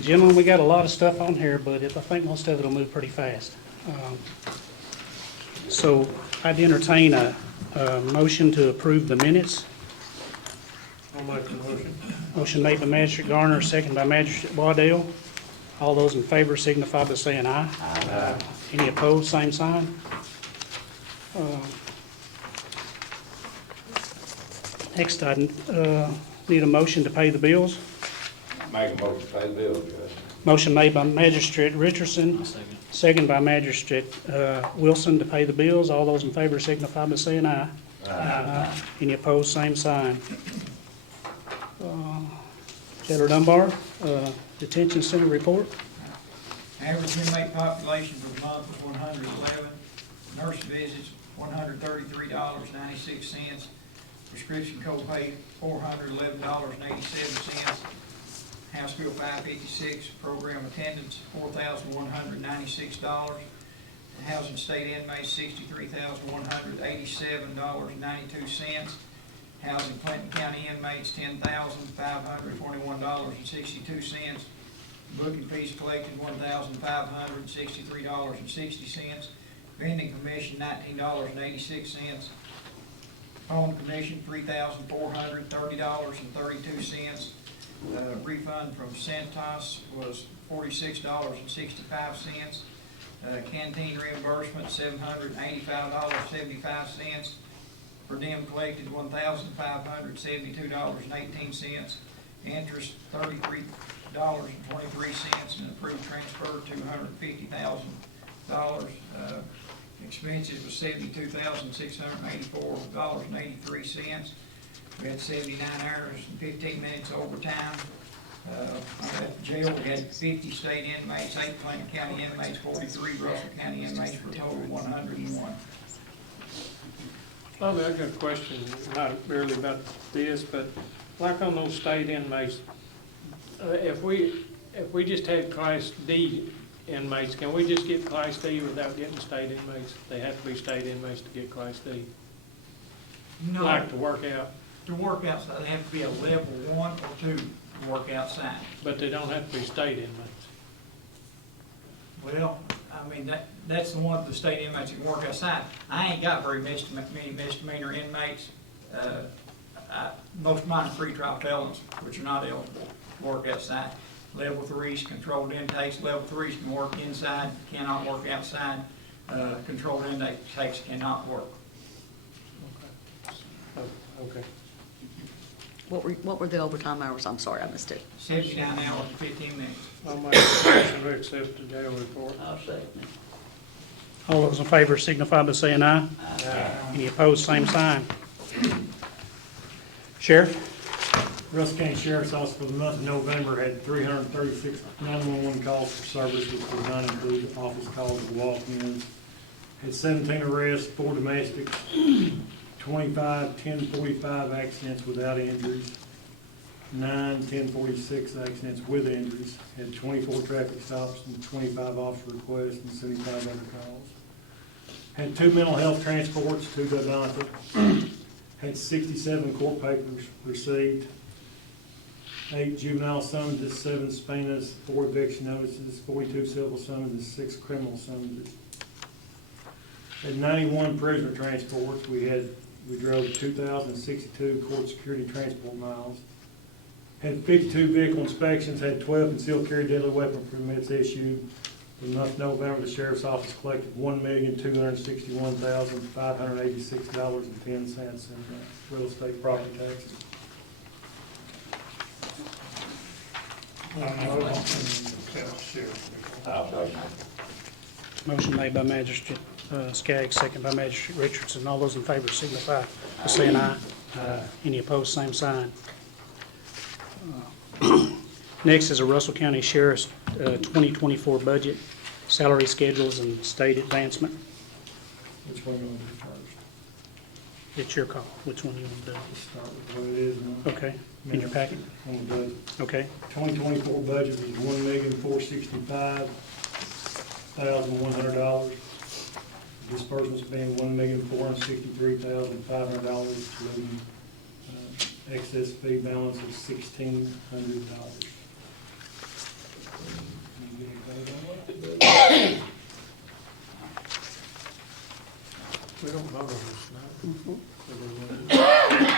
Gentlemen, we got a lot of stuff on here, but I think most of it will move pretty fast. So I'd entertain a motion to approve the minutes. I'll make the motion. Motion made by Magistrate Garner, second by Magistrate Waddell. All those in favor signify by saying aye. Aye. Any opposed, same sign. Next, I need a motion to pay the bills. Make a motion to pay the bill, Judge. Motion made by Magistrate Richardson, second by Magistrate Wilson to pay the bills. All those in favor signify by saying aye. Aye. Any opposed, same sign. Jailer Dunbar, Detention Center report. Average inmate population for the month was 111. Nurse visits, $133.96. Prescription copay, $411.87. House Bill 556, program attendance, $4,196. Housing state inmates, $63,187.92. Housing Clinton County inmates, $10,541.62. Booking fees collected, $1,563.60. Vending commission, $19.86. Phone commission, $3,430.32. Refund from Centos was $46.65. Canteen reimbursement, $785.75. Per diem collected, $1,572.18. Interest, $33.23, and approved transfer, $250,000. Expenses was $72,684.83. We had 79 hours and 15 minutes overtime. At the jail, we had 50 state inmates, 8 Clinton County inmates, 43 Russell County inmates, for a total of 101. Bobby, I got a question, not really about this, but like on those state inmates, if we just had Class D inmates, can we just get Class D without getting state inmates? They have to be state inmates to get Class D? No. Like to work out? To work outside, they have to be a level 1 or 2 to work outside. But they don't have to be state inmates? Well, I mean, that's the one, the state inmates that can work outside. I ain't got very many misdemeanor inmates. Most of mine are pretrial felons, which are not eligible to work outside. Level 3s, controlled intakes, level 3s can work inside, cannot work outside. Controlled intakes cannot work. Okay. What were the overtime hours? I'm sorry, I missed it. 79 hours and 15 minutes. I'll make a motion to accept the jail report. I'll second it. All those in favor signify by saying aye. Aye. Any opposed, same sign. Sheriff? Russell County Sheriff's Office for the month of November had 336 911 calls for service, which does not include the office calls or walk-ins. Had 17 arrests, 4 domestics, 25 1045 accidents without injuries, 9 1046 accidents with injuries. Had 24 traffic stops and 25 officer requests and 75 other calls. Had 2 mental health transports, 2 to Atlanta. Had 67 court papers received, 8 juvenile summonses, 7 subpoenas, 4 eviction notices, 42 civil summonses, 6 criminal summonses. Had 91 prisoner transports. We drove 2,062 court security transport miles. Had 52 vehicle inspections, had 12 concealed carry deadly weapon permits issued. In the month of November, the Sheriff's Office collected $1,261,586.10 in real estate property taxes. I'll second. Motion made by Magistrate Skaggs, second by Magistrate Richardson. All those in favor signify by saying aye. Any opposed, same sign. Next is a Russell County Sheriff's 2024 budget, salary schedules, and state advancement. Which one you want to do first? It's your call, which one you want to do. Let's start with what it is now. Okay, in your packet? On the budget. Okay, 2024 budget is $1,465,100. Disbursements being $1,463,500, leaving excess fee balance of $1,600. We don't vote on this now.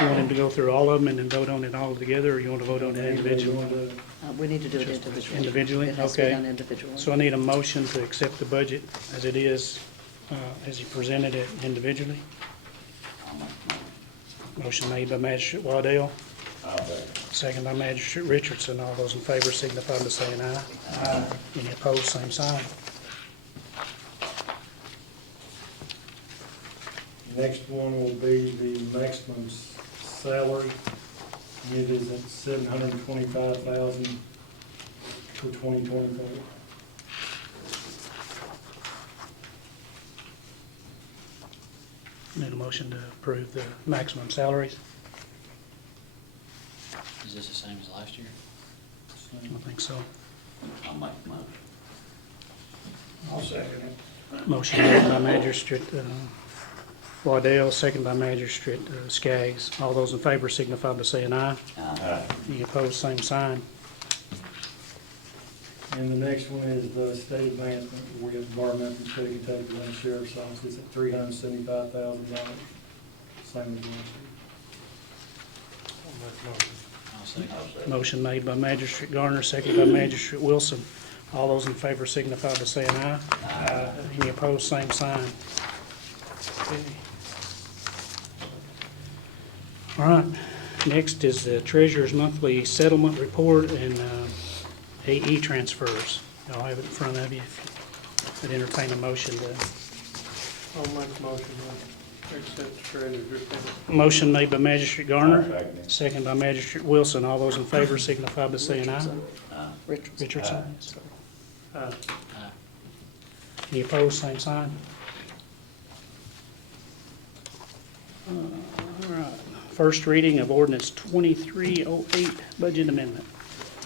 you want him to go through all of them and then vote on it all together, or you want to vote on it individually? We need to do it individually. Individually? It has to be Okay. done individually. So I need a motion to accept the budget as it is, as he presented it individually. Motion made by Magistrate Waddell, I'll second. second by Magistrate Richardson. All those in favor signify by saying aye. Aye. Any opposed, same sign. Next one will be the maximum salary. It is at $725,000 for 2024. Need a motion to approve the maximum salaries. Is this the same as last year? I think so. I'll make the motion. I'll second it. Motion made by Magistrate Waddell, second by Magistrate Skaggs. All those in favor signify by saying aye. Aye. Any opposed, same sign. And the next one is the state advancement. We have environmental from state of Kentucky and the sheriff's office. It's at $375,000. Same as last I'll make a motion. I'll second. I'll second. Motion made by Magistrate Garner, second by Magistrate Wilson. All those in favor signify by saying aye. Aye. Any opposed, same sign. Okay. All right, next is the treasurer's monthly settlement report and AE transfers. Y'all have it in front of you. I'd entertain a motion to, I'll make a motion to accept the treasurer's report. motion made by Magistrate Garner, I'll second it. second by Magistrate Wilson. All those in favor signify by saying aye. Aye. Richardson. Richardson. Aye. Aye. Any opposed, same sign. All right, first reading of ordinance 2308, budget amendment.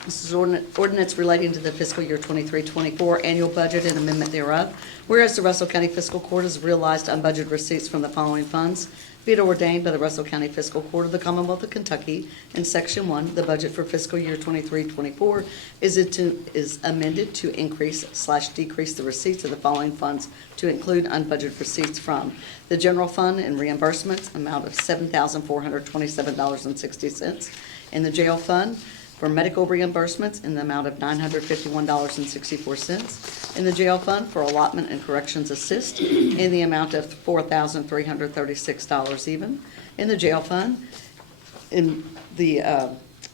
This is ordinance relating to the fiscal year 23-24 annual budget and amendment thereof. Whereas the Russell County Fiscal Court has realized unbudgeted receipts from the following funds. Be it ordained by the Russell County Fiscal Court of the Commonwealth of Kentucky in Section 1, the budget for fiscal year 23-24 is amended to increase/decrease the receipts of the following funds to include unbudgeted receipts from the general fund and reimbursements, amount of $7,427.60, and the jail fund for medical reimbursements in the amount of $951.64, in the jail fund for allotment and corrections assist in the amount of $4,336 even, in the jail fund in the,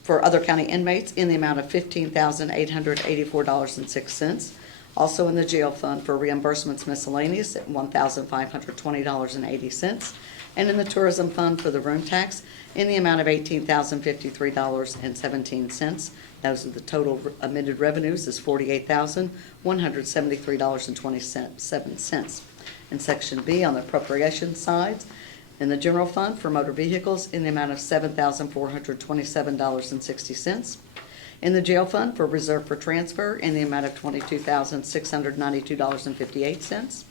for other county inmates in the amount of $15,884.06, also in the jail fund for reimbursements miscellaneous at $1,520.80, and in the tourism fund for the room tax in the amount of $18,053.17. Those are the total amended revenues is $48,173.27. In Section B, on the appropriation side, in the general fund for motor vehicles in the amount of $7,427.60. In the jail fund for reserve for transfer in the amount of $22,692.58.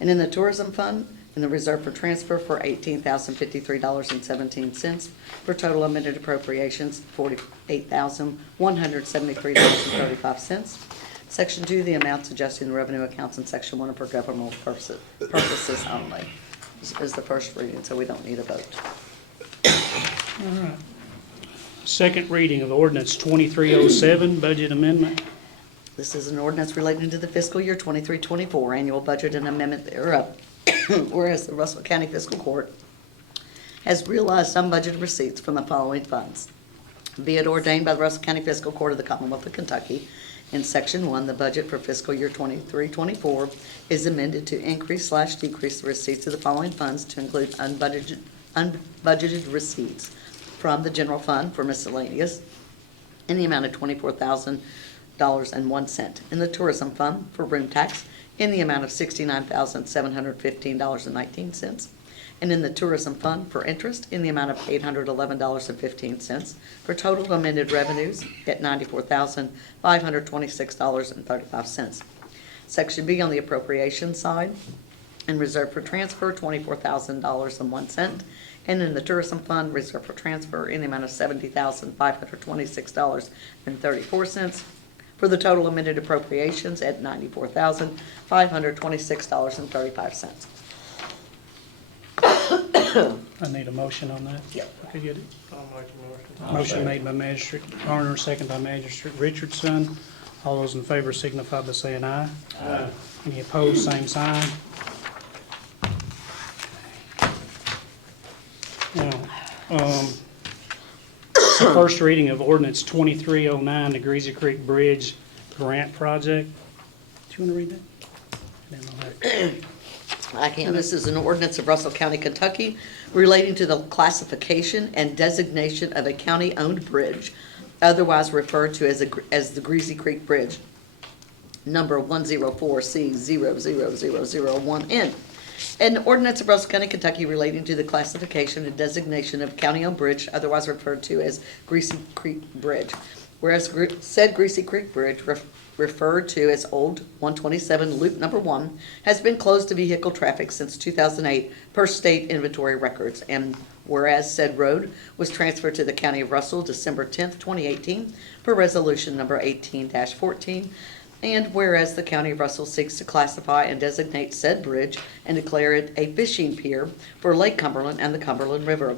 And in the tourism fund, in the reserve for transfer for $18,053.17, for total amended appropriations, $48,173.35. Section 2, the amounts adjusting the revenue accounts in Section 1 are for governmental purposes only. This is the first reading, so we don't need a vote. All right. Second reading of ordinance 2307, budget amendment. This is an ordinance relating to the fiscal year 23-24 annual budget and amendment thereof. Whereas the Russell County Fiscal Court has realized unbudgeted receipts from the following funds. Be it ordained by the Russell County Fiscal Court of the Commonwealth of Kentucky, in Section 1, the budget for fiscal year 23-24 is amended to increase/decrease the receipts of the following funds to include unbudgeted receipts from the general fund for miscellaneous in the amount of $1,000.01 in the tourism fund for room tax in the amount of $69,715.19, and in the tourism fund for interest in the amount of $811.15, for total amended revenues at $94,526.35. Section B on the appropriations side, and reserved for transfer, $24,000.01, and in the tourism fund, reserved for transfer in the amount of $70,526.34, for the total amended appropriations at $94,526.35. I need a motion on that. Yep. Okay, get it. I'll make a motion. Motion made by Magistrate Garner, second by Magistrate Richardson. All those in favor signify by saying aye. Aye. Any opposed, same sign. Now, it's the first reading of ordinance 2309, the Greasy Creek Bridge Grant Project. Do you want to read that? I didn't know that. I can. This is an ordinance of Russell County, Kentucky, relating to the classification and designation of a county-owned bridge, otherwise referred to as the Greasy Creek Bridge, number 104C00001N. An ordinance of Russell County, Kentucky, relating to the classification and designation of county-owned bridge, otherwise referred to as Greasy Creek Bridge. Whereas said Greasy Creek Bridge, referred to as Old 127 Loop Number 1, has been closed to vehicle traffic since 2008 per state inventory records. And whereas said road was transferred to the County of Russell December 10th, 2018 per resolution number 18-14. And whereas the County of Russell seeks to classify and designate said bridge and declare it a fishing pier for Lake Cumberland and the Cumberland River.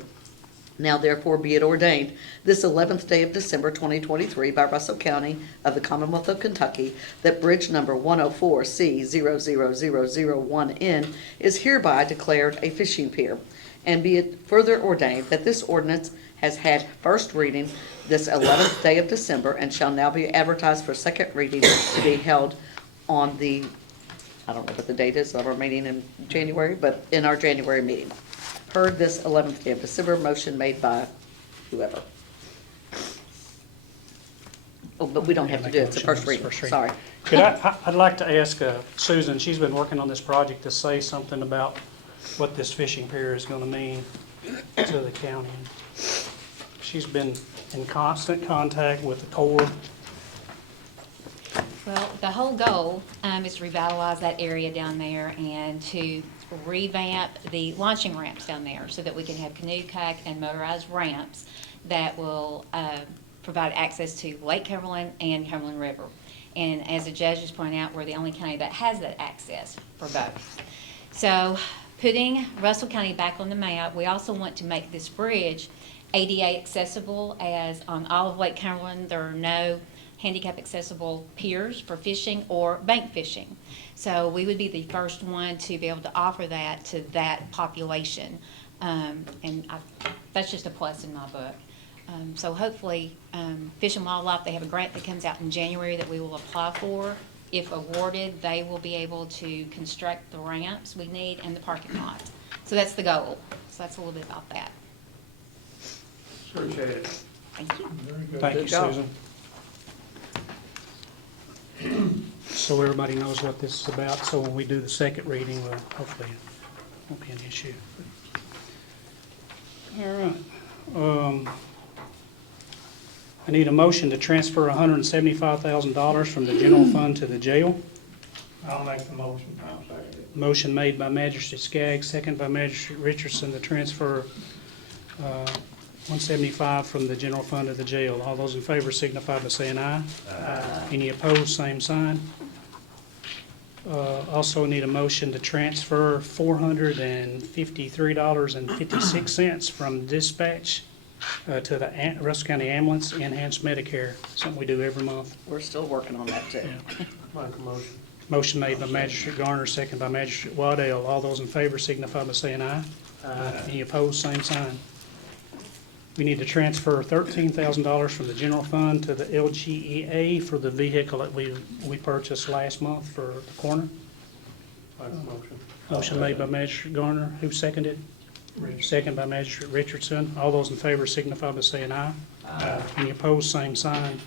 Now therefore be it ordained this 11th day of December 2023 by Russell County of the Commonwealth of Kentucky that bridge number 104C00001N is hereby declared a fishing pier. And be it further ordained that this ordinance has had first reading this 11th day of December and shall now be advertised for second reading to be held on the, I don't know what the date is of our meeting in January, but in our January meeting. Heard this 11th day of December, motion made by whoever. Oh, but we don't have to do it, it's the first reading, sorry. Could I'd like to ask Susan, she's been working on this project, to say something about what this fishing pier is going to mean to the county. She's been in constant contact with the Corps. Well, the whole goal is to revitalize that area down there and to revamp the launching ramps down there so that we can have canoe, kayak, and motorized ramps that will provide access to Lake Cumberland and Cumberland River. And as the judges point out, we're the only county that has that access for both. So putting Russell County back on the map, we also want to make this bridge ADA accessible, as on all of Lake Cumberland there are no handicap accessible piers for fishing or bank fishing. So we would be the first one to be able to offer that to that population. That's just a plus in my book. So hopefully Fish and Wildlife, they have a grant that comes out in January that we will apply for. If awarded, they will be able to construct the ramps we need and the parking lot. So that's the goal. So that's a little bit about that. Appreciate it. Thank you. Thank you, Good job. Susan. So everybody knows what this is about, so when we do the second reading, well, hopefully it won't be an issue. All right. I need a motion to transfer $175,000 from the general fund to the jail. I'll make the motion. I'll second it. Motion made by Magistrate Skaggs, second by Magistrate Richardson, to transfer $175 from the general fund to the jail. All those in favor signify by saying aye. Aye. Any opposed, same sign. Also need a motion to transfer $453.56 from dispatch to the Russell County Ambulance Enhanced Medicare, something we do every month. We're still working on that too. Yeah. Make a motion. Motion made by Magistrate Garner, second by Magistrate Waddell. All those in favor signify by saying aye. Aye. Any opposed, same sign. We need to transfer $13,000 from the general fund to the LGEA for the vehicle that we purchased last month for the corner. Make a motion. Motion made by Magistrate Garner. Who seconded? Second by Magistrate Richardson. All those in favor signify by saying aye. Aye. Any opposed, same sign.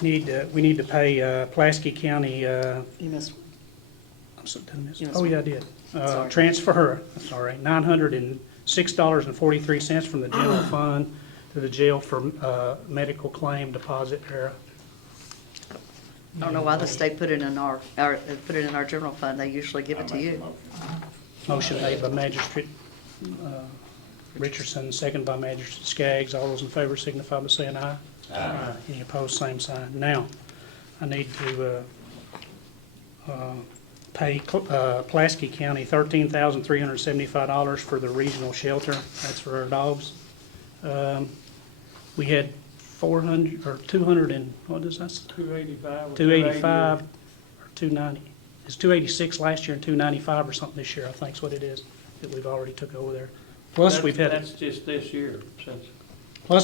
We need to pay Pulaski County, You missed, I'm so, did I miss- Yes. oh, yeah, I did. Sorry. Transfer, sorry, $906.43 from the general fund to the jail for medical claim deposit error. I don't know why the state put it in our general fund. They usually give it to you. Motion made by Magistrate Richardson, second by Magistrate Skaggs. All those in favor signify by saying aye. Aye. Any opposed, same sign. Now, I need to pay Pulaski County $13,375 for the regional shelter. That's for our dogs. We had 400, or 200 and, what is that? 285 or 285 or 290. It's 286 last year and 295 or something this year, I think is what it is, that we've already took over there. Plus, That's just this year, since,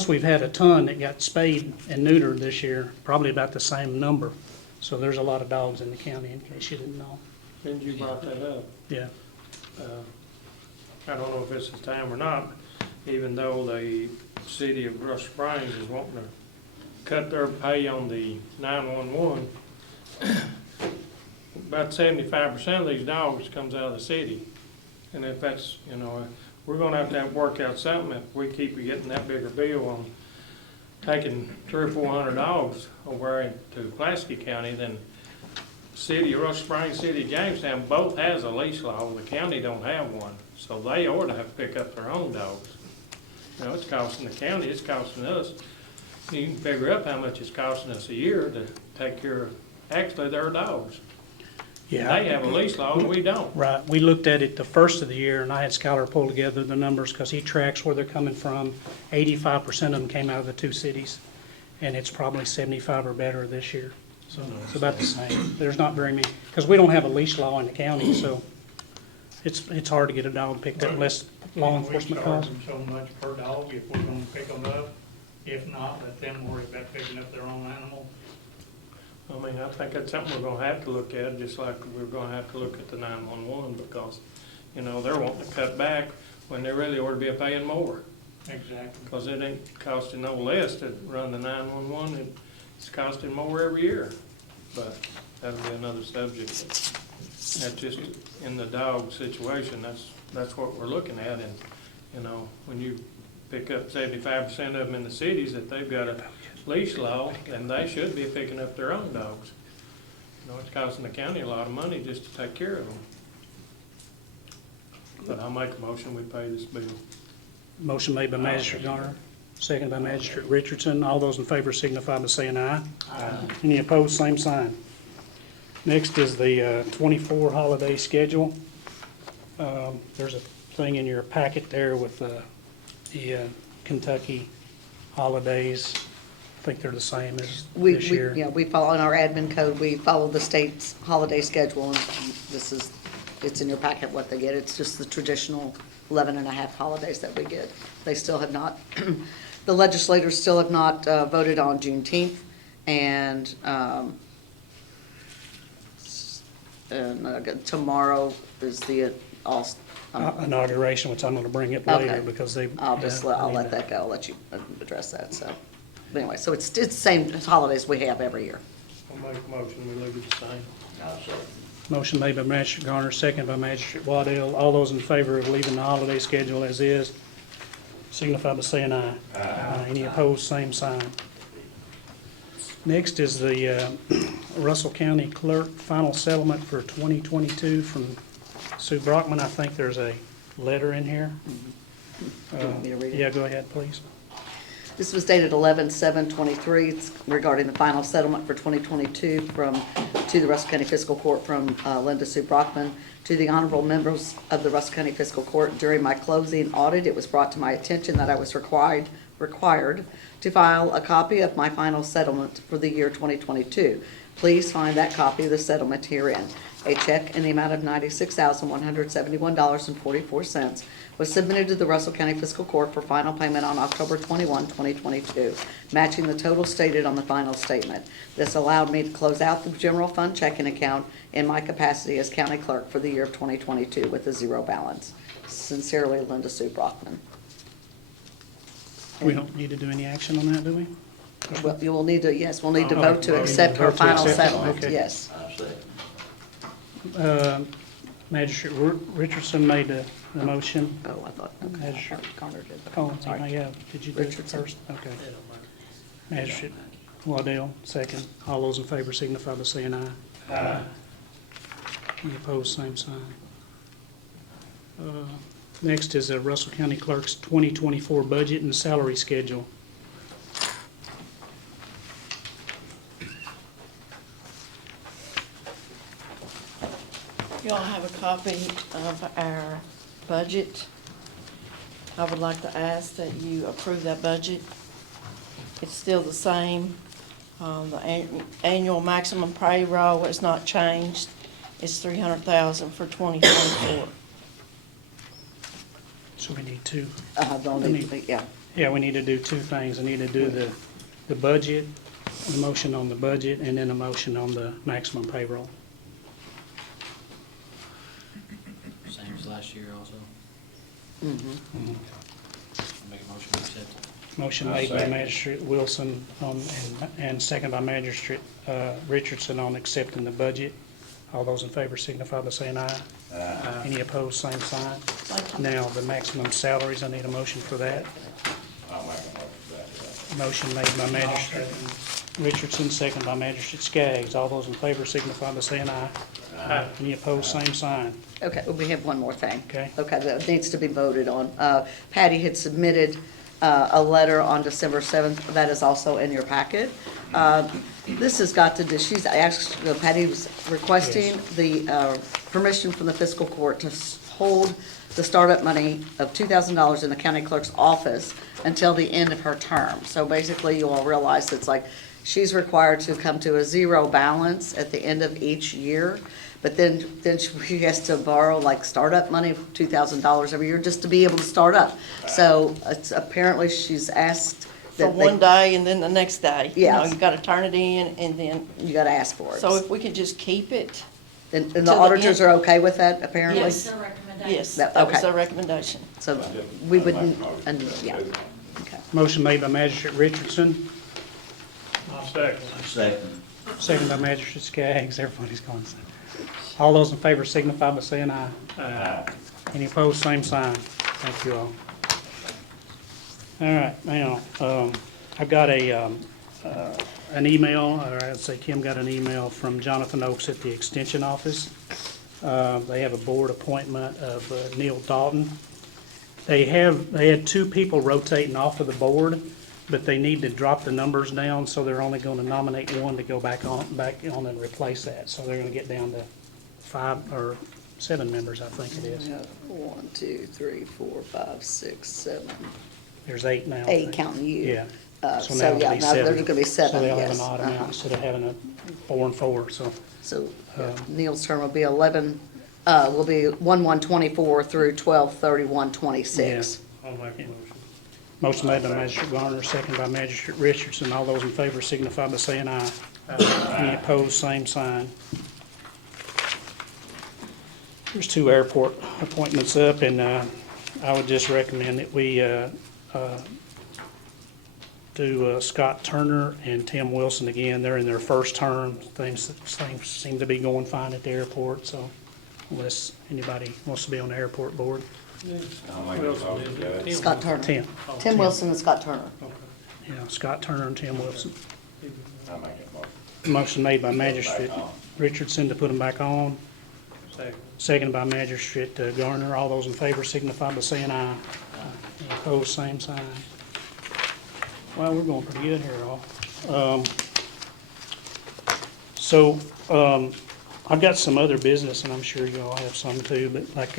we've had a ton that got spayed and neutered this year, probably about the same number. So there's a lot of dogs in the county, in case you didn't know. since you brought that up. Yeah. I don't know if it's the time or not, even though the city of Rush Springs is wanting to cut their pay on the 911. About 75% of these dogs comes out of the city. And if that's, we're gonna have to work out something if we keep getting that bigger bill on taking 300 or 400 dogs over into Pulaski County, then city of Rush Springs, city of Jamestown, both has a leash law. The county don't have one. So they ought to have to pick up their own dogs. It's costing the county, it's costing us. You can figure up how much it's costing us a year to take care of, actually, their dogs. Yeah. They have a leash law and we don't. Right, we looked at it the first of the year, and I had Skylar pull together the numbers, because he tracks where they're coming from. 85% of them came out of the two cities, and it's probably 75 or better this year. So it's about the same. There's not very many, because we don't have a leash law in the county, so it's hard to get a dog picked up unless law enforcement calls. We charge them so much per dog if we're gonna pick them up. If not, let them worry about picking up their own animal. I mean, I think that's something we're gonna have to look at, just like we're gonna have to look at the 911, because, they're wanting to cut back when they really ought to be paying more. Exactly. Because it ain't costing no less to run the 911, it's costing more every year. But that'll be another subject. That's just in the dog situation, that's what we're looking at. And, when you pick up 75% of them in the cities that they've got a leash law, then they should be picking up their own dogs. It's costing the county a lot of money just to take care of them. But I'll make a motion, we pay this bill. Motion made by Magistrate Garner, second by Magistrate Richardson. All those in favor signify by saying aye. Aye. Any opposed, same sign. Next is the 24 holiday schedule. There's a thing in your packet there with the Kentucky holidays. I think they're the same as this year. Yeah, we follow, in our admin code, we follow the state's holiday schedule, and it's in your packet what they get. It's just the traditional 11 and a half holidays that we get. They still have not, the legislators still have not voted on Juneteenth, and tomorrow is the Inauguration, which I'm going to bring up later, Okay. because they. I'll let that go. I'll let you address that, so. But anyway, so it's the same holidays we have every year. I'll make a motion, we leave it the same. Motion made by Magistrate Garner, second by Magistrate Waddell. All those in favor of leaving the holiday schedule as is, signify by saying aye. Aye. Any opposed, same sign. Next is the Russell County Clerk final settlement for 2022 from Sue Brockman. I think there's a letter in here. Do you want me to read it? Yeah, go ahead, please. This was dated 11/7/23. It's regarding the final settlement for 2022 to the Russell County Fiscal Court from Linda Sue Brockman. To the honorable members of the Russell County Fiscal Court, during my closing audit, it was brought to my attention that I was required to file a copy of my final settlement for the year 2022. Please find that copy of the settlement herein. A check in the amount of $96,171.44 was submitted to the Russell County Fiscal Court for final payment on October 21, 2022, matching the total stated on the final statement. This allowed me to close out the general fund checking account in my capacity as county clerk for the year of 2022 with a zero balance. Sincerely, Linda Sue Brockman. We don't need to do any action on that, do we? Well, you will need to, yes, we'll need to Oh, vote to okay. accept her Vote to final accept it, settlement, okay. yes. I say, Magistrate Richardson made the motion. Oh, I thought, okay, I Magistrate thought Connor did. Collins, you Sorry. may have, did you do it Richardson. first? Okay. Magistrate Waddell, second. All those in favor signify by saying aye. Aye. Any opposed, same sign. Next is the Russell County Clerk's 2024 budget and salary schedule. You all have a copy of our budget. I would like to ask that you approve that budget. It's still the same. The annual maximum payroll has not changed. It's $300,000 for 2024. So we need two. Don't need to, yeah. Yeah, we need to do two things. I need to do the budget, the motion on the budget, and then a motion on the maximum payroll. Same as last year also. Mhm. I'll make a motion to accept. Motion I'll made by second. Magistrate Wilson and second by Magistrate Richardson on accepting the budget. All those in favor signify by saying aye. Any opposed, same sign. Thank you. Now, the maximum salaries, I need a motion for that. I'll make a motion for that. Motion made by Magistrate Richardson, second by Magistrate Skaggs. All those in favor signify by saying aye. Aye. Any opposed, same sign. Okay, well, we have one more thing. Okay. Okay, that needs to be voted on. Patty had submitted a letter on December 7th. That is also in your packet. This has got to do, she's asked, Patty was requesting the permission from the fiscal court to hold the startup money of $2,000 in the county clerk's office until the end of her term. So basically, you all realize it's like, she's required to come to a zero balance at the end of each year. But then she has to borrow like startup money, $2,000 every year, just to be able to start up. So it's apparently she's asked For that one day and then the next day. You know, Yes. you gotta turn it in and then, you gotta ask for it. so if we could just keep it. And to the the auditors end. are okay with that, apparently? Yes. Yes, That- that was okay. their recommendation. So we I'll make a wouldn't, motion and, for that, yeah, too. okay. Motion made by Magistrate Richardson, I'll second. Second. second by Magistrate Skaggs. Everybody's going to say. All those in favor signify by saying aye. Aye. Any opposed, same sign. Thank you all. All right, now, I've got an email, or I'd say Kim got an email from Jonathan Oakes at the Extension Office. They have a board appointment of Neil Dalton. They had two people rotating off of the board, but they need to drop the numbers down, so they're only going to nominate one to go back on and replace that. So they're going to get down to 5 or 7 members, I think it is. We have 1, 2, 3, 4, 5, 6, 7, There's 8 now. I 8 think. counting you. Yeah. So, now it'll yeah, be now there's 7. gonna be 7, So they'll have an yes. odd amount Uh-huh. instead of having a 4 and 4, so. So Neil's term will be 1/1/24 through 12/31/26. I'll make a motion. Motion made by Magistrate Garner, second by Magistrate Richardson. All those in favor signify by saying aye. Any opposed, same sign. There's 2 airport appointments up, and I would just recommend that we do Scott Turner and Tim Wilson again. They're in their first term. Things seem to be going fine at the airport, so unless anybody wants to be on the airport board. I'll make a motion for that. Scott Turner. Tim. Tim Wilson and Scott Turner. Yeah, Scott Turner and Tim Wilson. I'll make a motion. Motion made by Magistrate Back on. Richardson to put them back on, Second. seconded by Magistrate Garner. All those in favor signify by saying aye. Any opposed, same sign. Well, we're going pretty good here, all. I've got some other business, and I'm sure you all have some too, but like,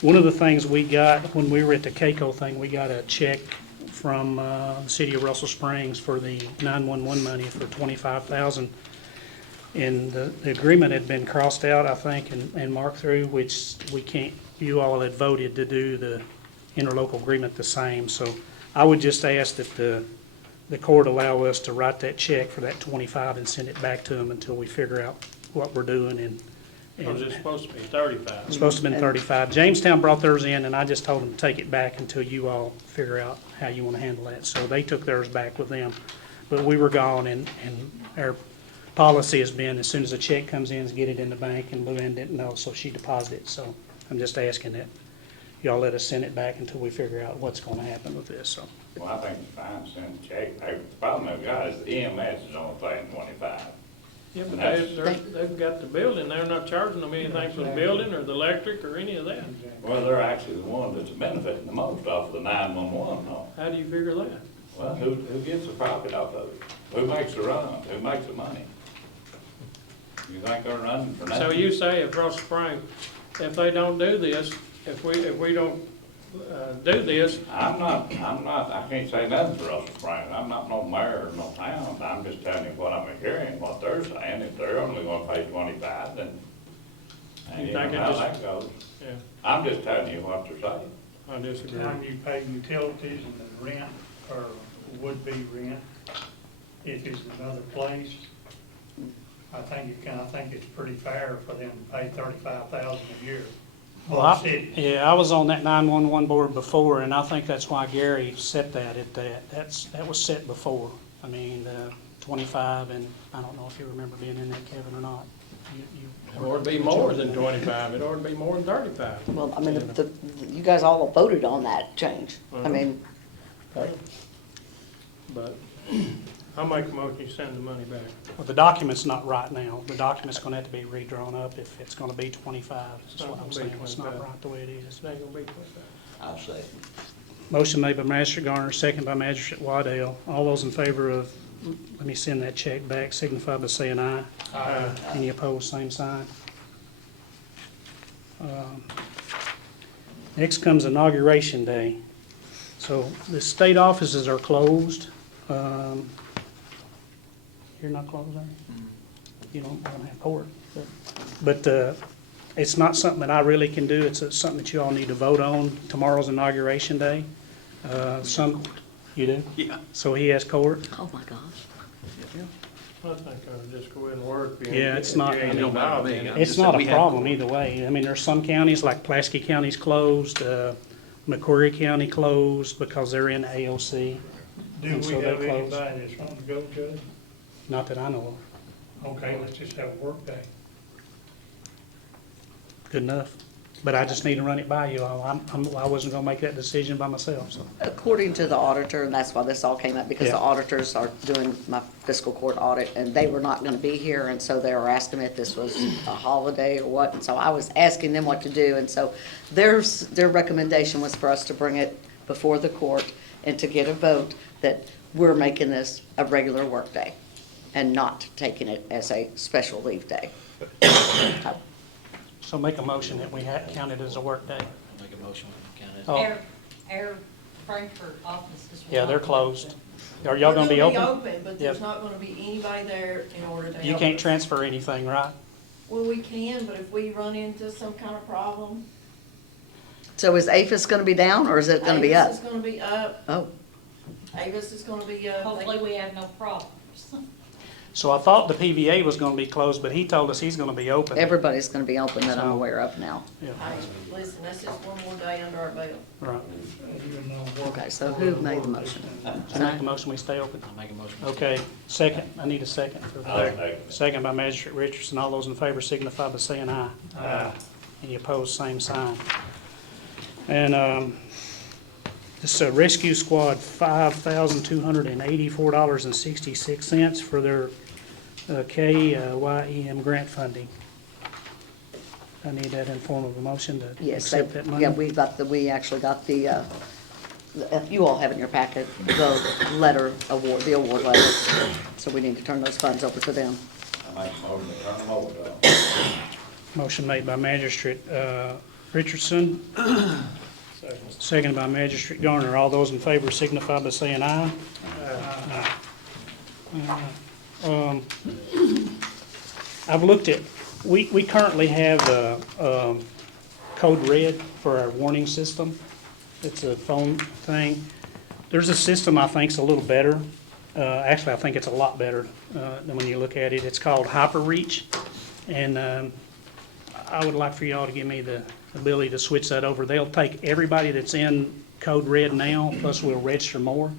one of the things we got when we were at the CAECO thing, we got a check from the city of Russell Springs for the 911 money for $25,000. And the agreement had been crossed out, I think, and marked through, which we can't, you all had voted to do the interlocal agreement the same. So I would just ask that the court allow us to write that check for that 25 and send it back to them until we figure out what we're doing. And Was it supposed to be 35? it's supposed to have been 35. Jamestown brought theirs in, and I just told them to take it back until you all figure out how you want to handle that. So they took theirs back with them. but we were gone, and our policy has been, as soon as a check comes in, is get it in the bank, and Luann didn't know, so she deposited it. So I'm just asking that y'all let us send it back until we figure out what's gonna happen with this, so. Well, I think it's fine, send a check. The problem I've got is the EMS is only paying 25. Yeah, but That's- they've got the building, they're not charging them anything for the building or the electric or any of that. Well, they're actually the ones that's benefiting the most off of the 911, though. How do you figure that? Well, who gets the profit off of it? Who makes the run? Who makes the money? You think they're running for nothing? So you say if Russell Spring, if they don't do this, if we don't, do this, I'm not, I can't say nothing for Russell Springs. I'm not no mayor or no town. I'm just telling you what I'm hearing, what they're saying. If they're only gonna pay 25, then I You don't think know it how just- that goes. yeah, I'm just telling you what they're saying. I disagree. Time you pay utilities and the rent, or would-be rent, if it's another place, I think it's pretty fair for them to pay $35,000 a year. Well, I was on that 911 board before, and I think that's why Gary set that at that. That was set before. I mean, 25, and I don't know if you remember being in that, Kevin, or not. It ought to be more than 25, it ought to be more than 35. Well, I mean, you guys all voted on that change. I mean, But I'll make a motion to send the money back. Well, the document's not right now. The document's gonna have to be redrawn up if it's gonna be 25, is what I'm saying. It's not right the way it is. It's not gonna be 25. I'll say. Motion made by Magistrate Garner, second by Magistrate Waddell. All those in favor of, let me send that check back, signify by saying aye. Aye. Any opposed, same sign. Next comes Inauguration Day. So the state offices are closed. You're not closed, are you? You don't have court. But it's not something that I really can do. It's something that you all need to vote on. Tomorrow's Inauguration Day. You do? Yeah. So he has court? oh my gosh. I think I'll just go ahead and work. Yeah, it's not- If you ain't It don't matter to me. involved in it. It's just not that we a have problem court. either way. I mean, there's some counties, like Pulaski County's closed, McQuarrie County closed because they're in AOC. Do And we so they have close. anybody that's wanting to go to it? Not that I know of. Okay, let's just have a work day. Good enough. But I just need to run it by you all. I wasn't gonna make that decision by myself, so. According to the auditor, and that's why this all came up, because Yeah. the auditors are doing my fiscal court audit, and they were not gonna be here, and so they were asking me if this was a holiday or what, and so I was asking them what to do, and so their recommendation was for us to bring it before the court and to get a vote that we're making this a regular workday and not taking it as a special leave day. So make a motion that we count it as a work day. Make a motion, we count it. Oh, Our Frankfurt offices. will yeah, they're not be closed. open. Are y'all gonna be open? But there's there's not gonna be anybody there in order to You help can't us. transfer anything, right? Well, we can, but if we run into some kind of problem. So is APHIS gonna be down, or is it gonna be up? Avis is gonna be up, Oh, Avis is gonna be up. Hopefully, we have no problems. So I thought the PVA was gonna be closed, but he told us he's gonna be open. everybody's gonna be open that I'm So- aware of now. Yeah, Hey, listen, that's just one more day under our belt. right. Even though work- Okay, so who made the motion? So make the motion, we stay open. I'll make a motion. Okay, second, I need a second. I'll say. Second by Magistrate Richardson. All those in favor signify by saying aye. Aye. Any opposed, same sign. And this Rescue Squad, $5,284.66 for their KYEM grant funding. I need that in form of a motion to Yes, accept that money. yeah, we actually got the, if you all have in your packet, the letter award, the award letter. So we need to turn those funds over to them. I make a motion to turn them over to them. Motion made by Magistrate Richardson, seconded by Magistrate Garner. All those in favor signify by saying aye. I've looked at, we currently have Code Red for our warning system. It's a phone thing. There's a system I think's a little better. Actually, I think it's a lot better than when you look at it. It's called HyperReach. And I would like for y'all to give me the ability to switch that over. They'll take everybody that's in Code Red now, plus we'll register more,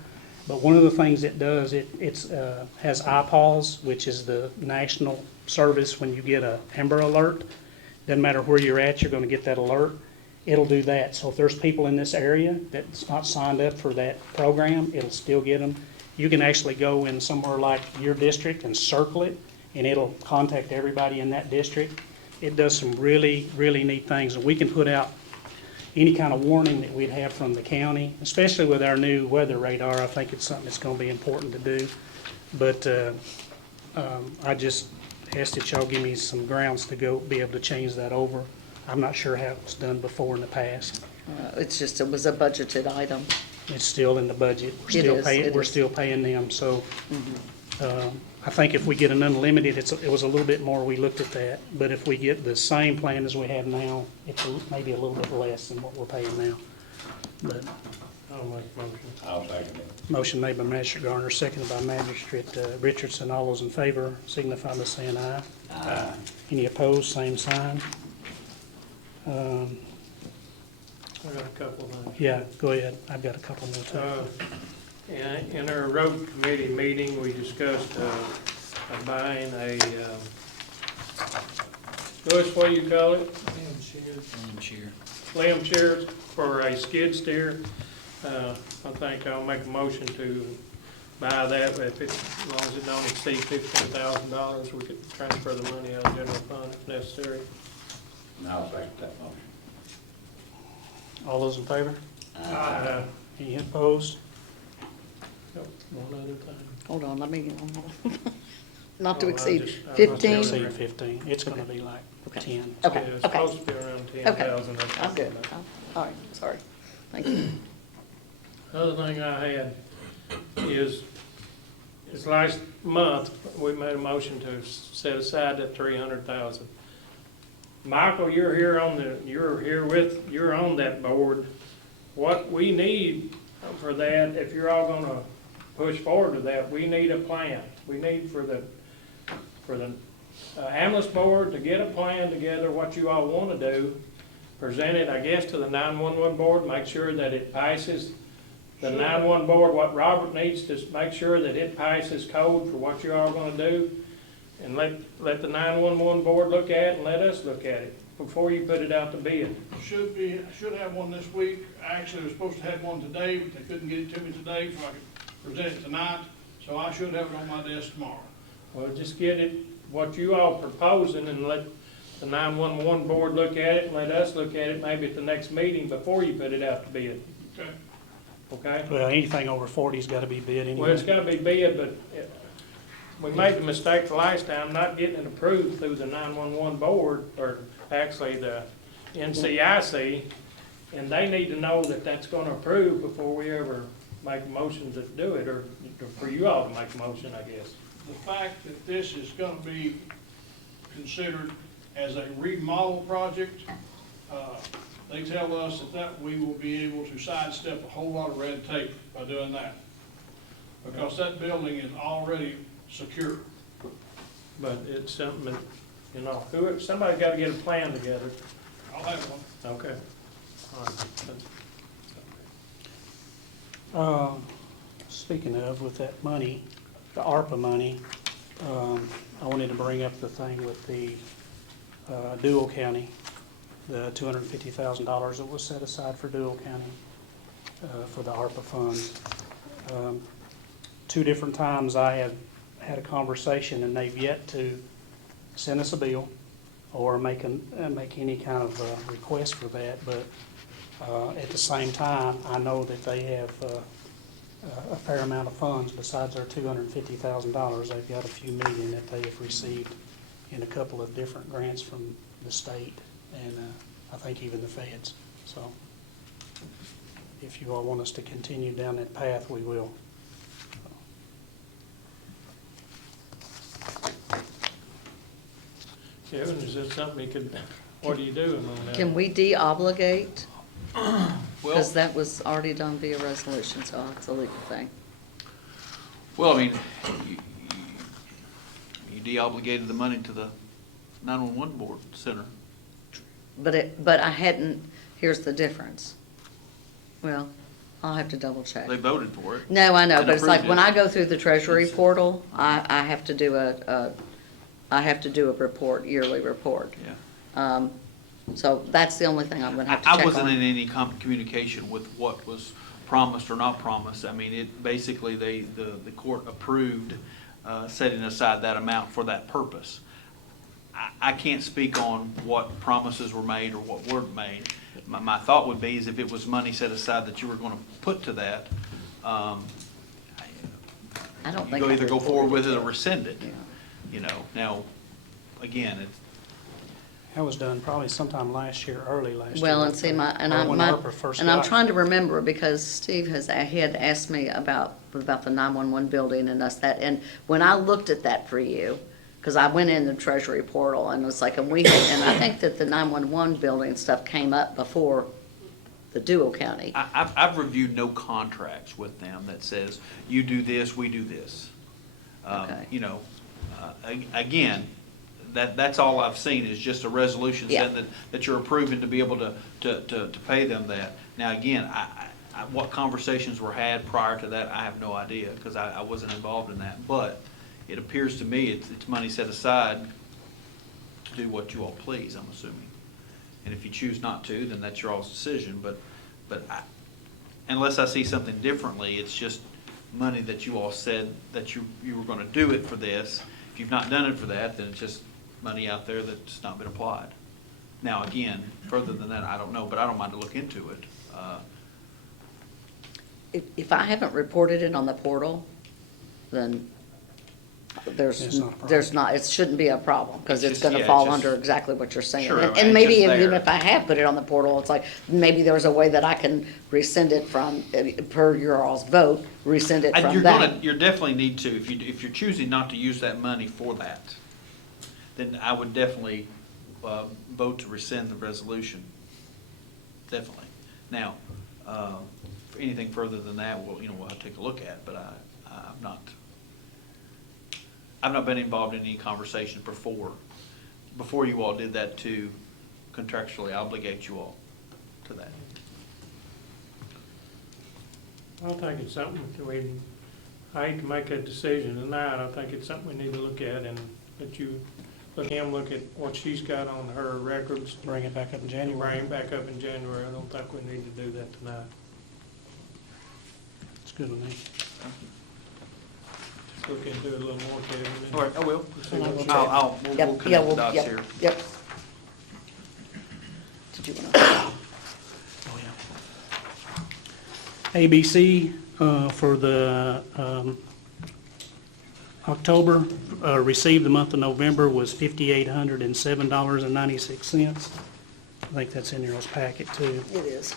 But one of the things it does, has IPAWS, which is the national service when you get a Amber Alert. Doesn't matter where you're at, you're gonna get that alert. It'll do that. So if there's people in this area that's not signed up for that program, it'll still get them. You can actually go in somewhere like your district and circle it, and it'll contact everybody in that district. It does some really, really neat things, and we can put out any kind of warning that we'd have from the county, especially with our new weather radar. I think it's something that's gonna be important to do. But I just asked that y'all give me some grounds to go be able to change that over. I'm not sure how it was done before in the past. It was a budgeted item. It's still in the budget. We're still paying them, so, I think if we get an unlimited, it was a little bit more, we looked at that. But if we get the same plan as we have now, it's maybe a little bit less than what we're paying now. But I'll make a motion. I'll second it. motion made by Magistrate Garner, seconded by Magistrate Richardson. All those in favor signify by saying aye. Aye. Any opposed, same sign. I got a couple of things. Yeah, go ahead. I've got a couple more too. In our road committee meeting, we discussed buying a, Louis, what do you call it? Limb shears for a skid steer. I think I'll make a motion to buy that, but as long as it don't exceed $15,000, we could transfer the money out of general fund if necessary. And I'll second that motion. All those in favor? Uh, Any opposed? One other thing. Hold on, let me, not to Oh, exceed I'm not 15? Exceed 15. It's gonna be like Okay. 10. Okay, Yeah, it's okay. supposed to be around 10,000. I'm good. All right, sorry. Thank you. Other thing I had is last month, we made a motion to set aside that 300,000. Michael, you're on that board. What we need for that, if you're all gonna push forward to that, we need a plan. We need for the ambulance board to get a plan together, what you all wanna do, present it, I guess, to the 911 board, make sure that it passes the 911 board, what Robert needs to make sure that it passes code for what you're all gonna do, and let the 911 board look at it and let us look at it before you put it out to bid. Should have one this week. Actually, I was supposed to have one today, but they couldn't get it to me today, so I could present it tonight. So I should have it on my desk tomorrow. Well, just get it, what you all proposing, and let the 911 board look at it, and let us look at it maybe at the next meeting before you put it out to bid, Okay. okay? Well, anything over 40's gotta be bid Well, it's anyway. gotta be bid, but we made the mistake the last time, not getting it approved through the 911 board, or actually the NCIC, and they need to know that that's gonna approve before we ever make a motion to do it, or for you all to make a motion, I guess. The fact that this is gonna be considered as a remodel project, they tell us that we will be able to sidestep a whole lot of red tape by doing that. Because that building is already secure. But it's something that, you know, somebody gotta get a plan together. I'll have one. Okay. All right. Speaking of, with that money, the ARPA money, I wanted to bring up the thing with the Dual County, the $250,000 that was set aside for Dual County for the ARPA funds. 2 different times I have had a conversation, and they've yet to send us a bill or make any kind of request for that. But at the same time, I know that they have a fair amount of funds besides our $250,000. They've got a few million that they have received in a couple of different grants from the state and I think even the feds. So if you all want us to continue down that path, we will. Kevin, is that something you could, what are you doing on that? Can we de-obligate? Well, Because that was already done via resolution, so it's a legal thing. well, I mean, you de-obligated the money to the 911 board center. But I hadn't, here's the difference. Well, I'll have to double check. They voted for it. No, I know, and but it's like approved when it. I go through the treasury portal, I have to do I have to do a report, yearly report. Yeah. So that's the only thing I'm gonna have to check on. I wasn't in any communication with what was promised or not promised. I mean, it, basically, the court approved setting aside that amount for that purpose. I can't speak on what promises were made or what weren't made. My thought would be is if it was money set aside that you were gonna put to that, I don't you think. go I either go forward with it or reported rescind it. Yeah. You know, now, again, it's, That was done probably sometime last year, early last year. Well, and see, Or when ARPA first and I'm got it. trying to remember, because Steve he had asked me about the 911 building and us that, and when I looked at that for you, because I went in the treasury portal and it's like, and I think that the 911 building stuff came up before the Dual County. I've reviewed no contracts with them that says, you do this, we do this. Okay. You know, again, that's all I've seen is just a resolution saying that you're approving to be able to pay them that. Now, again, what conversations were had prior to that, I have no idea, because I wasn't involved in that. But it appears to me it's money set aside to do what you all please, I'm assuming. And if you choose not to, then that's your all's decision. But unless I see something differently, it's just money that you all said that you were going to do it for this. If you've not done it for that, then it's just money out there that's not been applied. Now, again, further than that, I don't know, but I don't mind to look into it. If I haven't reported it on the portal, then It's there's not a problem. not, it shouldn't be a problem, because It's it's just- gonna yeah, fall it's just- under exactly what you're saying. Sure, And it's maybe just even there. if I have put it on the portal, it's like, maybe there's a way that I can rescind it from, per your all's vote, rescind it from that. You definitely need to, if you're choosing not to use that money for that, then I would definitely vote to rescind the resolution. Definitely. Now, anything further than that, we'll have to take a look at, but I've not been involved in any conversations before you all did that to contractually obligate you all to that. I think it's something I hate to make that decision tonight. I think it's something we need to look at and let you, look at what she's got on her records. Bring it back up in And January. bring it back up in January. I don't think we need to do that tonight. It's good with me. Just look into it a little more, Kevin. and All right, I will. see what you- We'll Yep, yeah, connect the dots here. Yep. Did you wanna? ABC for the October, received the month of November was $5,807.96. I think that's in your packet too. It is.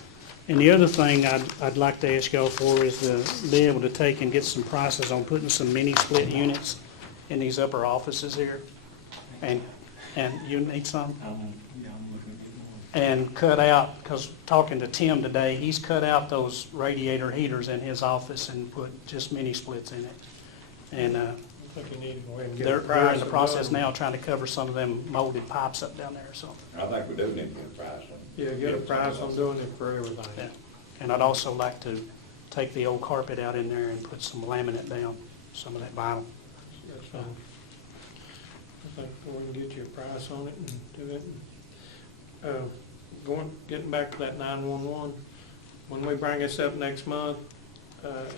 And the other thing I'd like to ask y'all for is to be able to take and get some prices on putting some mini split units in these upper offices here. And you need some? And cut out, because talking to Tim today, he's cut out those radiator heaters in his office and put just mini splits in it. And I think you need to go ahead and get a they're price in the of process one. now trying to cover some of them molded pipes up down there, so. I think we do need to get a price on it. Yeah, get a price on doing it for everything. Yeah. And I'd also like to take the old carpet out in there and put some laminate down, some of that vinyl. That's fine. I think we can get you a price on it and do it. Getting back to that 911, when we bring this up next month,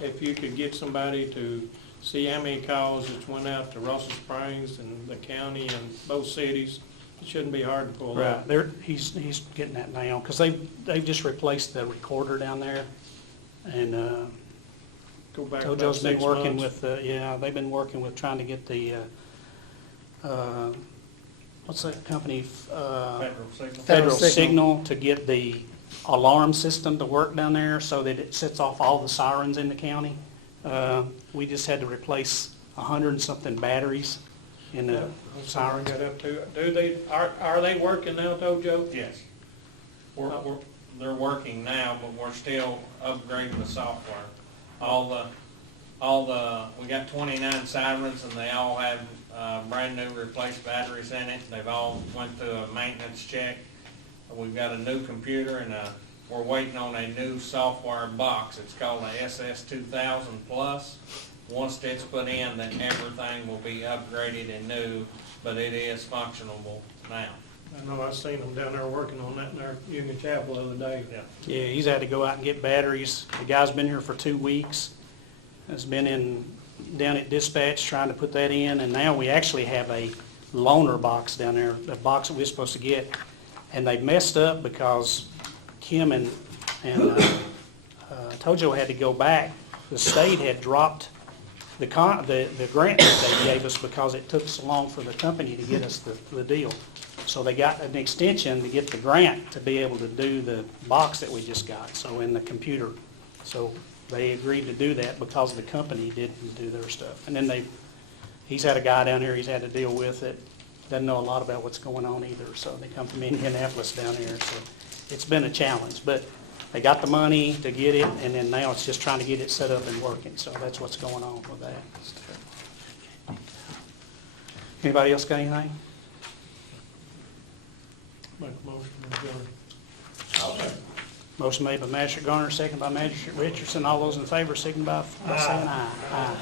if you could get somebody to see how many calls that's went out to Russell Springs and the county and both cities, it shouldn't be hard to pull out. Right, he's getting that now, because they've just replaced the recorder down there. And Go back about Tojo's been 6 working months. with, they've been working with trying to get the, what's that company? Federal Signal to get the alarm system to work down there so that it sets off all the sirens in the county. We just had to replace 100 and something batteries in the sirens. Got up to, are they working now, Tojo? Yes. They're working now, but we're still upgrading the software. We got 29 sirens and they all have brand new replaced batteries in it. They've all went through a maintenance check. We've got a new computer and we're waiting on a new software box. It's called the SS 2000 Plus. Once it's put in, then everything will be upgraded and new, but it is functional now. I know I seen them down there working on that in their Union Chapel the other day. Yeah, he's had to go out and get batteries. The guy's been here for 2 weeks. Has been down at dispatch trying to put that in, and now we actually have a loaner box down there, the box that we're supposed to get. And they messed up because Kim and Tojo had to go back. The state had dropped the grant that they gave us because it took so long for the company to get us the deal. So they got an extension to get the grant to be able to do the box that we just got, so in the computer. So they agreed to do that because the company didn't do their stuff. And then he's had a guy down here he's had to deal with that doesn't know a lot about what's going on either. So they come from Indianapolis down here, so it's been a challenge. But they got the money to get it, and then now it's just trying to get it set up and working. So that's what's going on with that. Anybody else got anything? Make a motion to adjourn. Motion made by Magistrate Garner, second by Magistrate Richardson. All those in favor signify by saying aye. Aye.